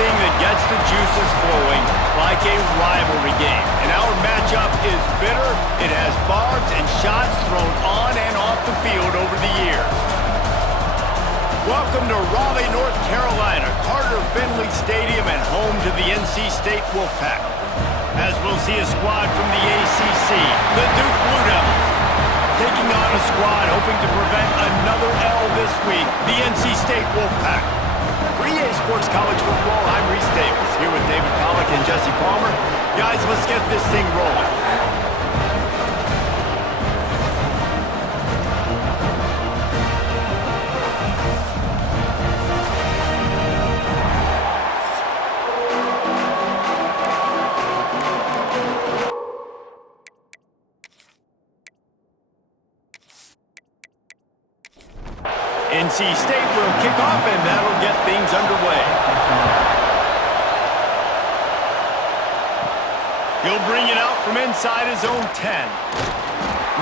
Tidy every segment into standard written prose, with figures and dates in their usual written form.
anything that gets the juices flowing, like a rivalry game. And our matchup is bitter. It has barbs and shots thrown on and off the field over the years. Welcome to Raleigh, North Carolina, Carter Finley Stadium, and home to the NC State Wolfpack. As we'll see a squad from the ACC, the Duke Blue Devils, taking on a squad hoping to prevent another L this week, the NC State Wolfpack. For EA Sports College Football, I'm Reese Davis, here with David Pollack and Jesse Palmer. Guys, let's get this thing rolling. NC State will kick off, and that'll get things underway. He'll bring it out from inside his own 10.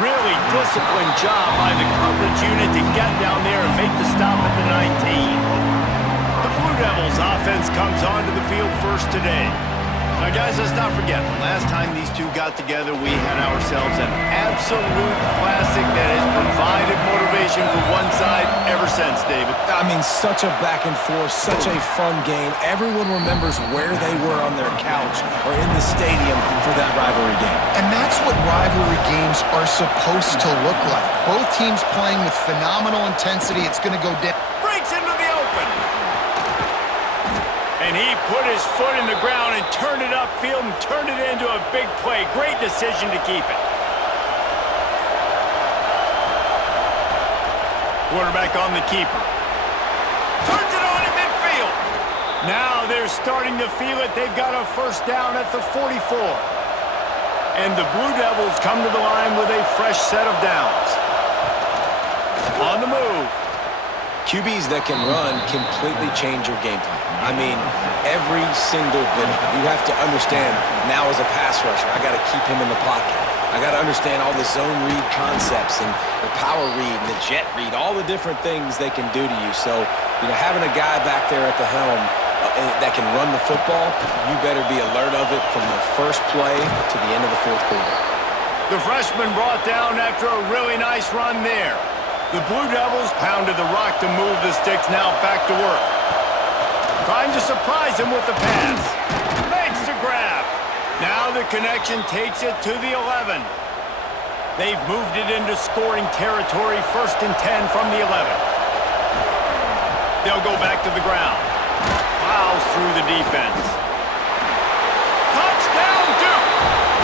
Really disciplined job by the coverage unit to get down there and make the stop at the 19. The Blue Devils offense comes onto the field first today. Now, guys, let's not forget, the last time these two got together, we had ourselves an absolute classic that has provided motivation for one side ever since, David. I mean, such a back and forth, such a fun game. Everyone remembers where they were on their couch or in the stadium for that rivalry game. And that's what rivalry games are supposed to look like. Both teams playing with phenomenal intensity. It's going to go down. Breaks into the open. And he put his foot in the ground and turned it upfield and turned it into a big play. Great decision to keep it. Quarterback on the keeper. Turns it on in midfield. Now they're starting to feel it. They've got a first down at the 44. And the Blue Devils come to the line with a fresh set of downs. On the move. QBs that can run completely change your game plan. I mean, every single bit of it. You have to understand, now as a pass rusher, I got to keep him in the pocket. I got to understand all the zone read concepts and the power read and the jet read, all the different things they can do to you. So, having a guy back there at the helm that can run the football, you better be alert of it from the first play to the end of the fourth quarter. The freshman brought down after a really nice run there. The Blue Devils pounded the rock to move the sticks, now back to work. Trying to surprise him with the pass. Makes the grab. Now the connection takes it to the 11. They've moved it into scoring territory, 1st and 10 from the 11. They'll go back to the ground. Plows through the defense. Touchdown, Duke!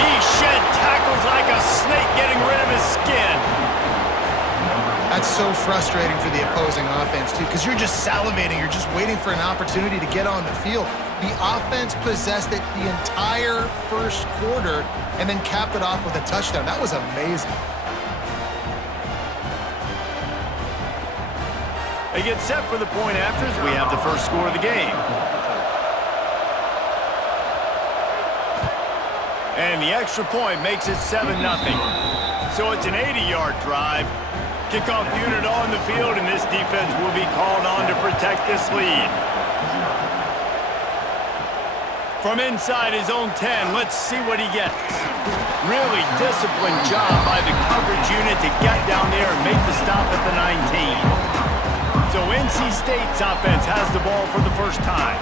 He shed tackles like a snake getting rid of his skin. That's so frustrating for the opposing offense, too, because you're just salivating. You're just waiting for an opportunity to get on the field. The offense possessed it the entire first quarter and then capped it off with a touchdown. That was amazing. They get set for the point afters. We have the first score of the game. And the extra point makes it 7-0. So it's an 80-yard drive. Kickoff unit on the field, and this defense will be called on to protect this lead. From inside his own 10, let's see what he gets. Really disciplined job by the coverage unit to get down there and make the stop at the 19. So NC State's offense has the ball for the first time.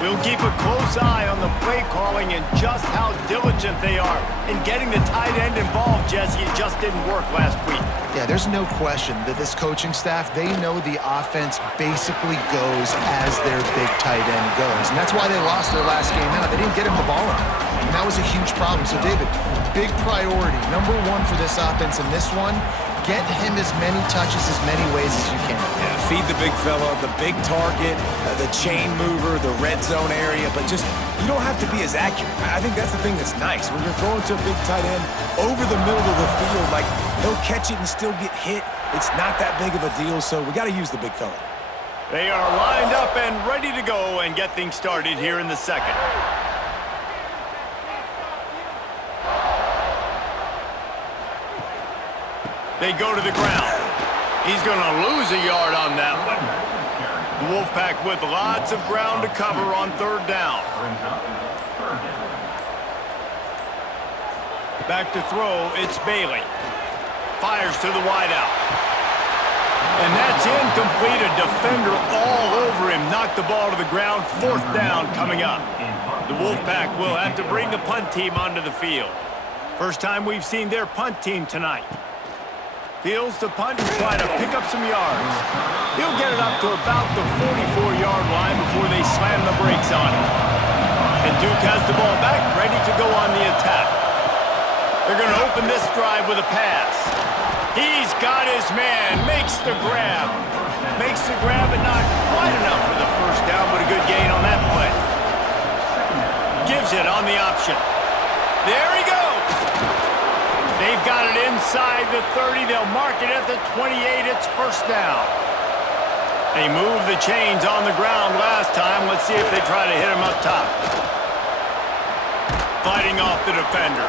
We'll keep a close eye on the play calling and just how diligent they are in getting the tight end involved, Jesse. It just didn't work last week. Yeah, there's no question that this coaching staff, they know the offense basically goes as their big tight end goes. And that's why they lost their last game out. They didn't get him the ball enough. And that was a huge problem. So, David, big priority. Number one for this offense in this one, get him as many touches, as many ways as you can. Yeah, feed the big fella, the big target, the chain mover, the red zone area, but just, you don't have to be as accurate. I think that's the thing that's nice. When you're throwing to a big tight end over the middle of the field, like, he'll catch it and still get hit. It's not that big of a deal, so we got to use the big fella. They are lined up and ready to go and get things started here in the second. They go to the ground. He's going to lose a yard on that one. The Wolfpack with lots of ground to cover on third down. Back to throw, it's Bailey. Fires to the wideout. And that's incomplete. A defender all over him. Knocked the ball to the ground. Fourth down coming up. The Wolfpack will have to bring the punt team onto the field. First time we've seen their punt team tonight. Fields to punt and try to pick up some yards. He'll get it up to about the 44-yard line before they slam the brakes on him. And Duke has the ball back, ready to go on the attack. They're going to open this drive with a pass. He's got his man, makes the grab. Makes the grab, but not quite enough for the first down, but a good gain on that play. Gives it on the option. There he goes. They've got it inside the 30. They'll mark it at the 28. It's first down. They moved the chains on the ground last time. Let's see if they try to hit him up top. Fighting off the defender.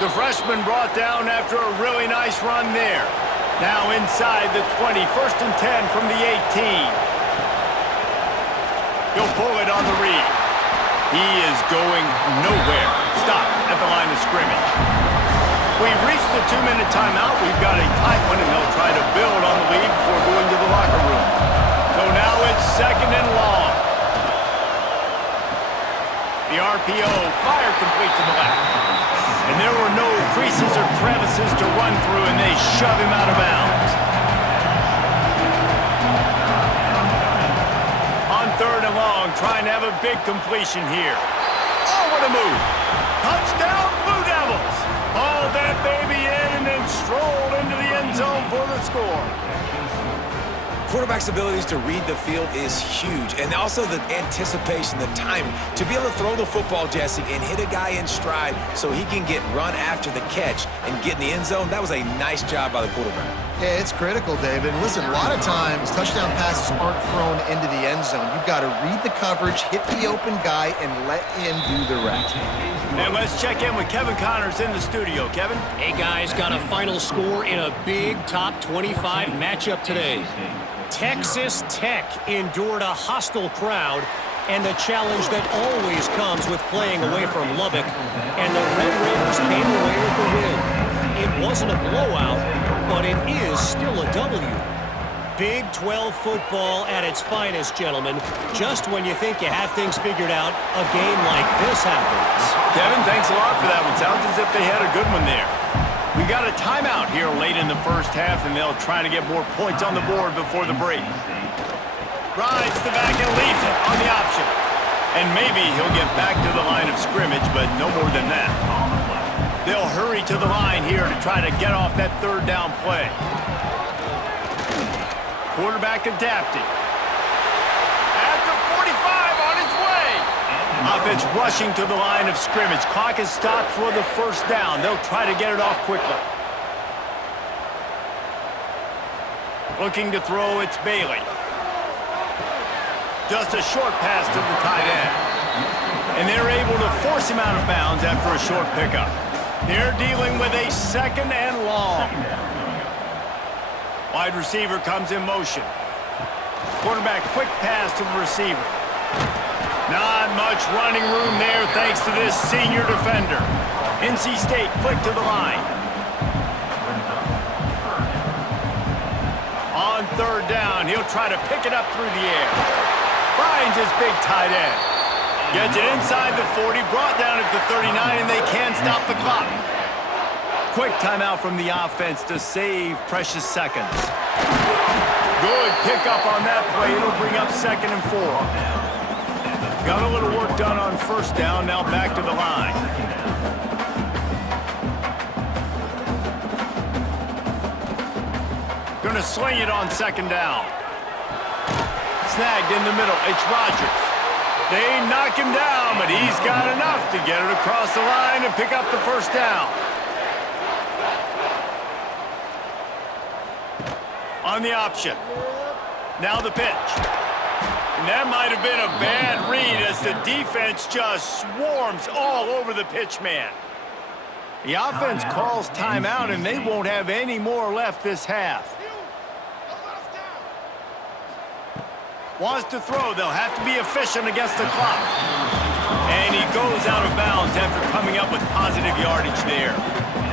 The freshman brought down after a really nice run there. Now inside the 20. First and 10 from the 18. He'll pull it on the read. He is going nowhere. Stop at the line of scrimmage. We've reached the 2-minute timeout. We've got a tight one, and they'll try to build on the lead before going to the locker room. So now it's second and long. The RPO, fire complete to the left. And there were no creases or crevices to run through, and they shove him out of bounds. On third and long, trying to have a big completion here. Oh, what a move. Touchdown, Blue Devils. Hauled that baby in and then strolled into the end zone for the score. Quarterback's abilities to read the field is huge, and also the anticipation, the timing. To be able to throw the football, Jesse, and hit a guy in stride so he can get run after the catch and get in the end zone, that was a nice job by the quarterback. Yeah, it's critical, David. Listen, a lot of times touchdown passes aren't thrown into the end zone. You've got to read the coverage, hit the open guy, and let him do the rest. And let's check in with Kevin Connors in the studio. Kevin? Hey, guys, got a final score in a big top 25 matchup today. Texas Tech endured a hostile crowd and the challenge that always comes with playing away from Lubbock, and the Red Raiders came away with the win. It wasn't a blowout, but it is still a W. Big 12 football at its finest, gentlemen. Just when you think you have things figured out, a game like this happens. Kevin, thanks a lot for that one. Sounds as if they had a good one there. We got a timeout here late in the first half, and they'll try to get more points on the board before the break. Rides the back and leaves it on the option. And maybe he'll get back to the line of scrimmage, but no more than that. They'll hurry to the line here to try to get off that third down play. Quarterback adapting. At the 45 on his way. Offense rushing to the line of scrimmage. Clock is stopped for the first down. They'll try to get it off quickly. Looking to throw, it's Bailey. Just a short pass to the tight end. And they're able to force him out of bounds after a short pickup. They're dealing with a second and long. Wide receiver comes in motion. Quarterback quick pass to the receiver. Not much running room there thanks to this senior defender. NC State quick to the line. On third down, he'll try to pick it up through the air. Finds his big tight end. Gets it inside the 40, brought down at the 39, and they can't stop the clock. Quick timeout from the offense to save precious seconds. Good pickup on that play. It'll bring up second and 4. Got a little work done on first down, now back to the line. Gonna sling it on second down. Snagged in the middle, it's Rogers. They knock him down, but he's got enough to get it across the line and pick up the first down. On the option. Now the pitch. And that might have been a bad read as the defense just swarms all over the pitch man. The offense calls timeout, and they won't have any more left this half. Wants to throw. They'll have to be efficient against the clock. And he goes out of bounds after coming up with positive yardage there.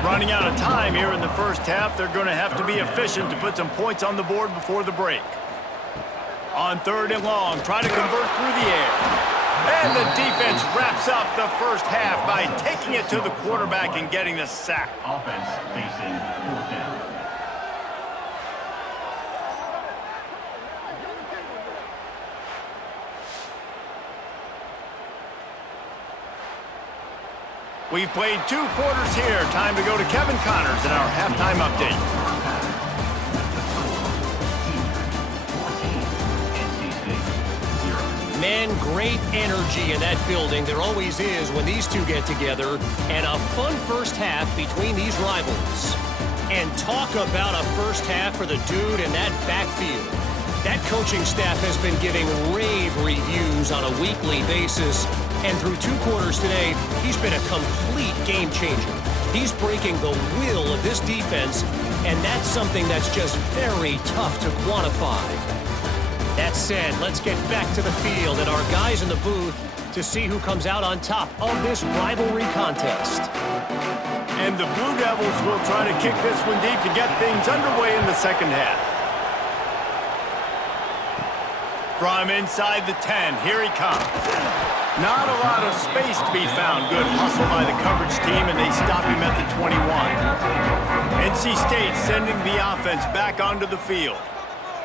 Running out of time here in the first half, they're going to have to be efficient to put some points on the board before the break. On 3rd and long, try to convert through the air. And the defense wraps up the first half by taking it to the quarterback and getting the sack. Offense facing 4th down. We've played 2 quarters here. Time to go to Kevin Connors in our halftime update. Man, great energy in that building. There always is when these two get together. And a fun first half between these rivals. And talk about a first half for the dude in that backfield. That coaching staff has been giving rave reviews on a weekly basis. And through 2 quarters today, he's been a complete game changer. He's breaking the will of this defense, and that's something that's just very tough to quantify. That said, let's get back to the field and our guys in the booth to see who comes out on top of this rivalry contest. And the Blue Devils will try to kick this one deep to get things underway in the second half. From inside the 10, here he comes. Not a lot of space to be found. Good hustle by the coverage team, and they stop him at the 21. NC State sending the offense back onto the field.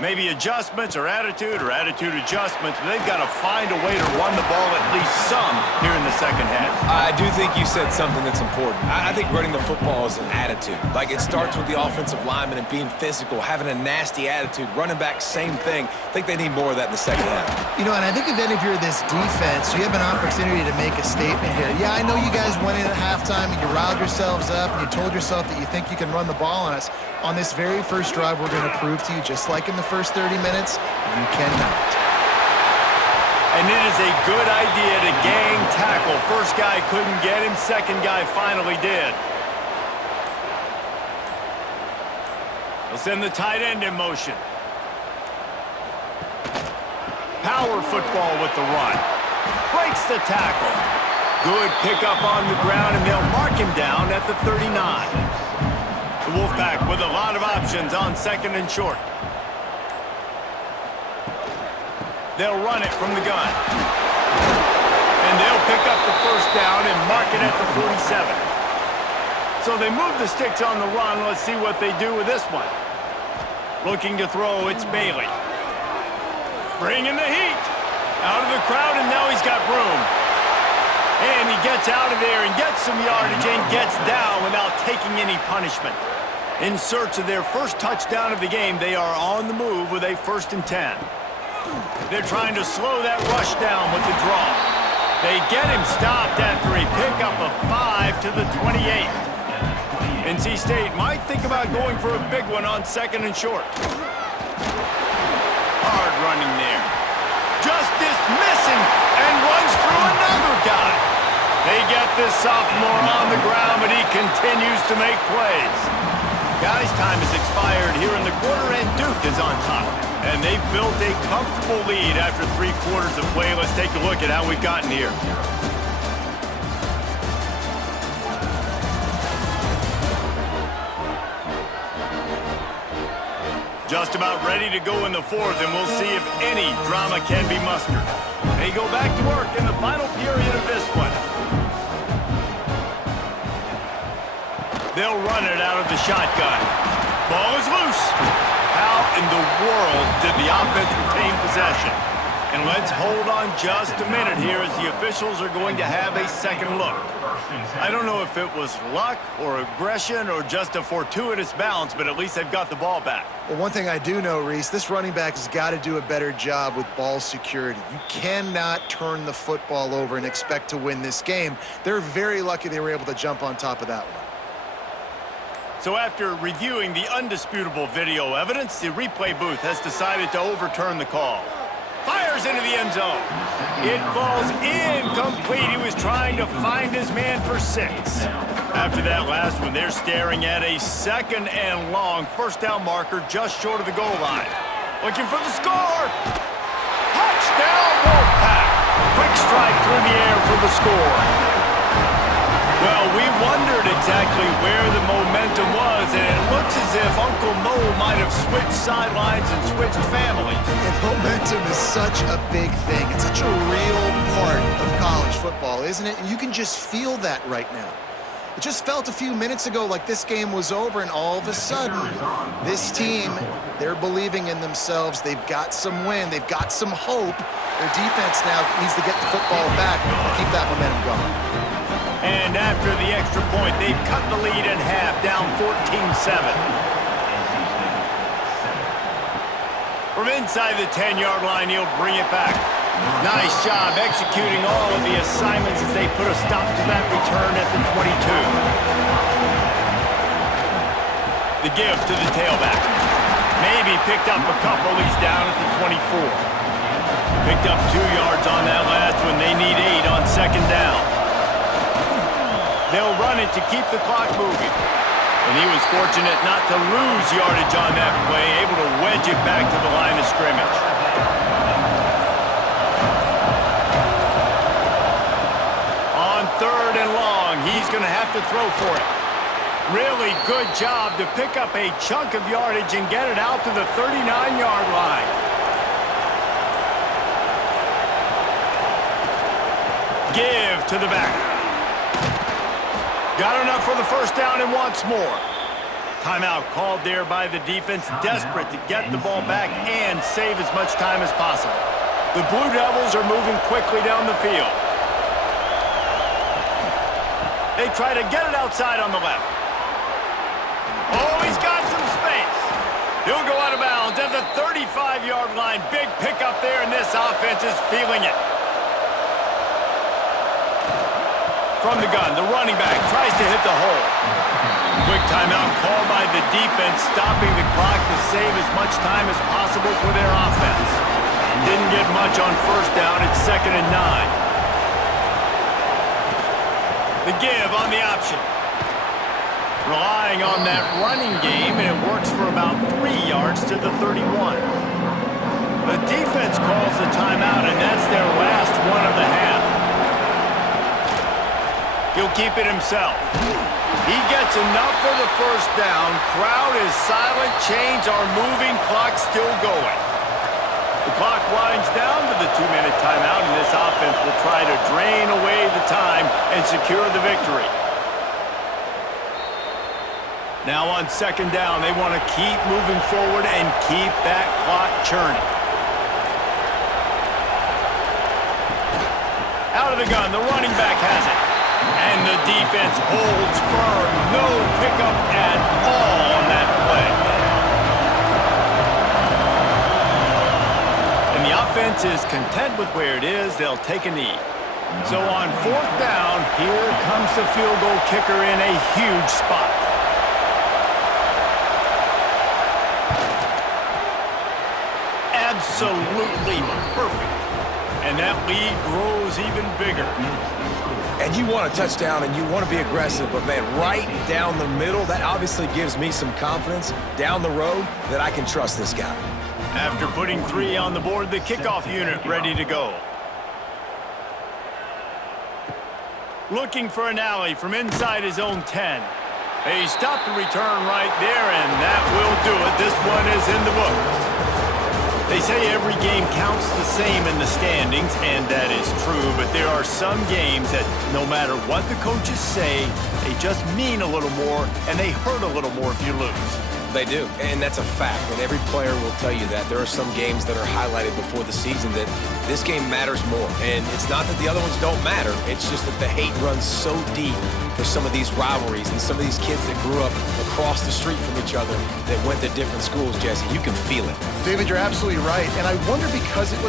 Maybe adjustments or attitude adjustments, but they've got to find a way to run the ball at least some here in the second half. I do think you said something that's important. I think running the football is an attitude. Like, it starts with the offensive lineman and being physical, having a nasty attitude. Running back, same thing. I think they need more of that in the second half. You know, and I think if any of you are this defense, you have an opportunity to make a statement here. Yeah, I know you guys went in at halftime and you riled yourselves up and you told yourself that you think you can run the ball on us. On this very first drive, we're going to prove to you, just like in the first 30 minutes, you cannot. And it is a good idea to gang tackle. First guy couldn't get him, second guy finally did. They'll send the tight end in motion. Power football with the run. Breaks the tackle. Good pickup on the ground, and they'll mark him down at the 39. The Wolfpack with a lot of options on 2nd and short. They'll run it from the gun. And they'll pick up the first down and mark it at the 47. So they move the sticks on the run. Let's see what they do with this one. Looking to throw, it's Bailey. Bringing the heat. Out of the crowd, and now he's got room. And he gets out of there and gets some yardage and gets down without taking any punishment. In search of their first touchdown of the game, they are on the move with a 1st and 10. They're trying to slow that rush down with the draw. They get him stopped after a pickup of 5 to the 28. NC State might think about going for a big one on 2nd and short. Hard running there. Just dismissing and runs through another guy. They get this sophomore on the ground, but he continues to make plays. Guys, time has expired here in the quarter, and Duke is on top. And they've built a comfortable lead after 3 quarters of play. Let's take a look at how we've gotten here. Just about ready to go in the 4th, and we'll see if any drama can be mustered. They go back to work in the final period of this one. They'll run it out of the shotgun. Ball is loose. How in the world did the offense retain possession? And let's hold on just a minute here as the officials are going to have a second look. I don't know if it was luck or aggression or just a fortuitous bounce, but at least they've got the ball back. Well, one thing I do know, Reese, this running back has got to do a better job with ball security. You cannot turn the football over and expect to win this game. They're very lucky they were able to jump on top of that one. So after reviewing the undisputable video evidence, the replay booth has decided to overturn the call. Fires into the end zone. It falls incomplete. He was trying to find his man for 6. After that last one, they're staring at a 2nd and long. First down marker just short of the goal line. Looking for the score. Touchdown, Wolfpack! Quick strike through the air for the score. Well, we wondered exactly where the momentum was, and it looks as if Uncle Mo might have switched sidelines and switched families. And momentum is such a big thing. It's such a real part of college football, isn't it? And you can just feel that right now. It just felt a few minutes ago like this game was over, and all of a sudden, this team, they're believing in themselves. They've got some wind. They've got some hope. Their defense now needs to get the football back and keep that momentum going. And after the extra point, they've cut the lead in half, down 14-7. From inside the 10-yard line, he'll bring it back. Nice job executing all of the assignments as they put a stop to that return at the 22. The give to the tailback. Maybe picked up a couple. He's down at the 24. Picked up 2 yards on that last one. They need 8 on second down. They'll run it to keep the clock moving. And he was fortunate not to lose yardage on that play, able to wedge it back to the line of scrimmage. On 3rd and long, he's going to have to throw for it. Really good job to pick up a chunk of yardage and get it out to the 39-yard line. Give to the back. Got enough for the first down and wants more. Timeout called there by the defense, desperate to get the ball back and save as much time as possible. The Blue Devils are moving quickly down the field. They try to get it outside on the left. Oh, he's got some space. He'll go out of bounds at the 35-yard line. Big pickup there, and this offense is feeling it. From the gun, the running back tries to hit the hole. Quick timeout called by the defense, stopping the clock to save as much time as possible for their offense. Didn't get much on first down. It's 2nd and 9. The give on the option. Relying on that running game, and it works for about 3 yards to the 31. The defense calls the timeout, and that's their last one of the half. He'll keep it himself. He gets enough for the first down. Crowd is silent. Chains are moving. Clock still going. The clock winds down to the 2-minute timeout, and this offense will try to drain away the time and secure the victory. Now on second down, they want to keep moving forward and keep that clock churning. Out of the gun, the running back has it. And the defense holds firm. No pickup at all on that play. And the offense is content with where it is. They'll take a knee. So on 4th down, here comes the field goal kicker in a huge spot. Absolutely perfect. And that lead grows even bigger. And you want a touchdown and you want to be aggressive, but man, right down the middle, that obviously gives me some confidence down the road that I can trust this guy. After putting 3 on the board, the kickoff unit ready to go. Looking for an alley from inside his own 10. They stop the return right there, and that will do it. This one is in the books. They say every game counts the same in the standings, and that is true, but there are some games that no matter what the coaches say, they just mean a little more, and they hurt a little more if you lose. They do, and that's a fact, and every player will tell you that. There are some games that are highlighted before the season that this game matters more, and it's not that the other ones don't matter, it's just that the hate runs so deep for some of these rivalries and some of these kids that grew up across the street from each other that went to different schools, Jesse. You can feel it. David, you're absolutely right, and I wonder because it was